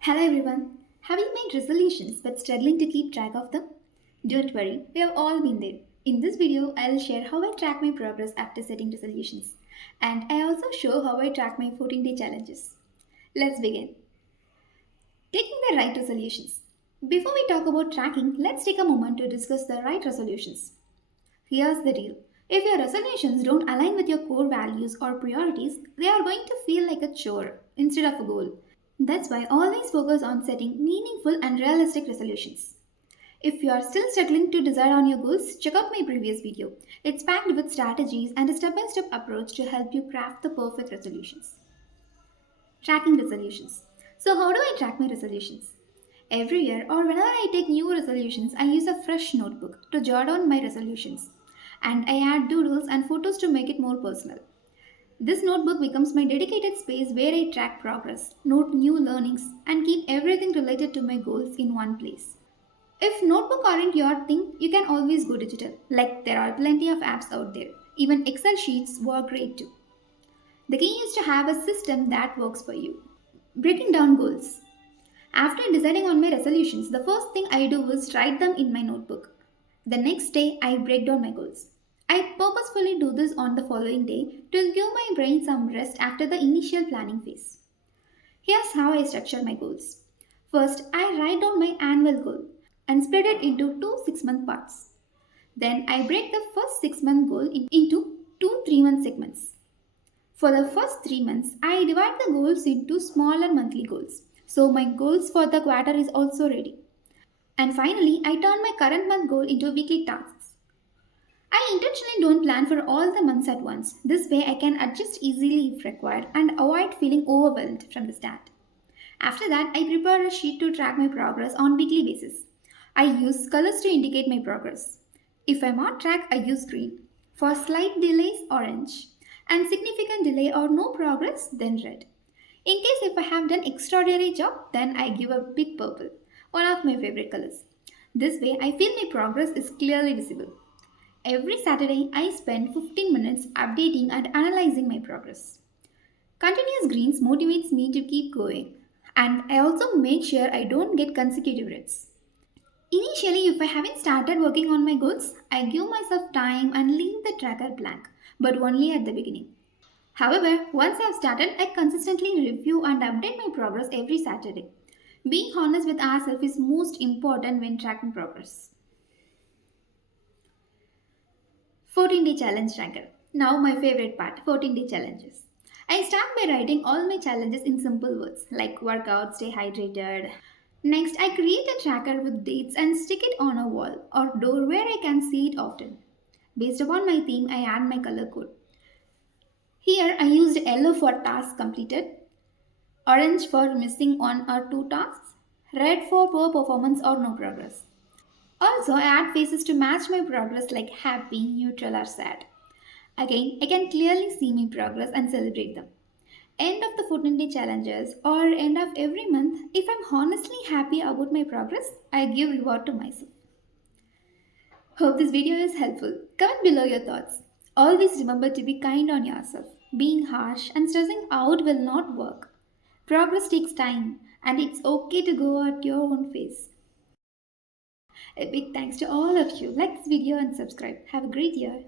Hello everyone. Have you made resolutions but struggling to keep track of them? Don't worry, we have all been there. In this video, I'll share how I track my progress after setting resolutions. And I also show how I track my 14-day challenges. Let's begin. Taking the right resolutions. Before we talk about tracking, let's take a moment to discuss the right resolutions. Here's the deal. If your resolutions don't align with your core values or priorities, they are going to feel like a chore instead of a goal. That's why always focus on setting meaningful and realistic resolutions. If you are still struggling to decide on your goals, check out my previous video. It's packed with strategies and a step-by-step approach to help you craft the perfect resolutions. Tracking resolutions. So how do I track my resolutions? Every year or whenever I take new resolutions, I use a fresh notebook to jot down my resolutions. And I add doodles and photos to make it more personal. This notebook becomes my dedicated space where I track progress, note new learnings, and keep everything related to my goals in one place. If notebook aren't your thing, you can always go digital. Like there are plenty of apps out there. Even Excel sheets work great too. The key is to have a system that works for you. Breaking down goals. After deciding on my resolutions, the first thing I do is write them in my notebook. The next day, I break down my goals. I purposefully do this on the following day to give my brain some rest after the initial planning phase. Here's how I structure my goals. First, I write down my annual goal and split it into two 6-month parts. Then, I break the first 6-month goal into two 3-month segments. For the first 3 months, I divide the goals into smaller monthly goals. So my goals for the quarter is also ready. And finally, I turn my current month goal into weekly tasks. I intentionally don't plan for all the months at once. This way, I can adjust easily if required and avoid feeling overwhelmed from the start. After that, I prepare a sheet to track my progress on weekly basis. I use colors to indicate my progress. If I'm on track, I use green. For slight delays, orange. And significant delay or no progress, then red. In case if I have done extraordinary job, then I give a big purple, one of my favorite colors. This way, I feel my progress is clearly visible. Every Saturday, I spend 15 minutes updating and analyzing my progress. Continuous greens motivates me to keep going, and I also make sure I don't get consecutive reds. Initially, if I haven't started working on my goals, I give myself time and leave the tracker blank, but only at the beginning. However, once I've started, I consistently review and update my progress every Saturday. Being honest with ourselves is most important when tracking progress. 14-day challenge tracker. Now my favorite part, 14-day challenges. I start by writing all my challenges in simple words like workout, stay hydrated. Next, I create a tracker with dates and stick it on a wall or door where I can see it often. Based upon my theme, I add my color code. Here I used yellow for tasks completed, orange for missing one or two tasks, red for poor performance or no progress. Also, I add faces to match my progress like happy, neutral, or sad. Again, I can clearly see my progress and celebrate them. End of the 14-day challenges or end of every month, if I'm honestly happy about my progress, I give reward to myself. Hope this video is helpful. Comment below your thoughts. Always remember to be kind on yourself. Being harsh and stressing out will not work. Progress takes time and it's okay to go at your own pace. A big thanks to all of you. Like this video and subscribe. Have a great year.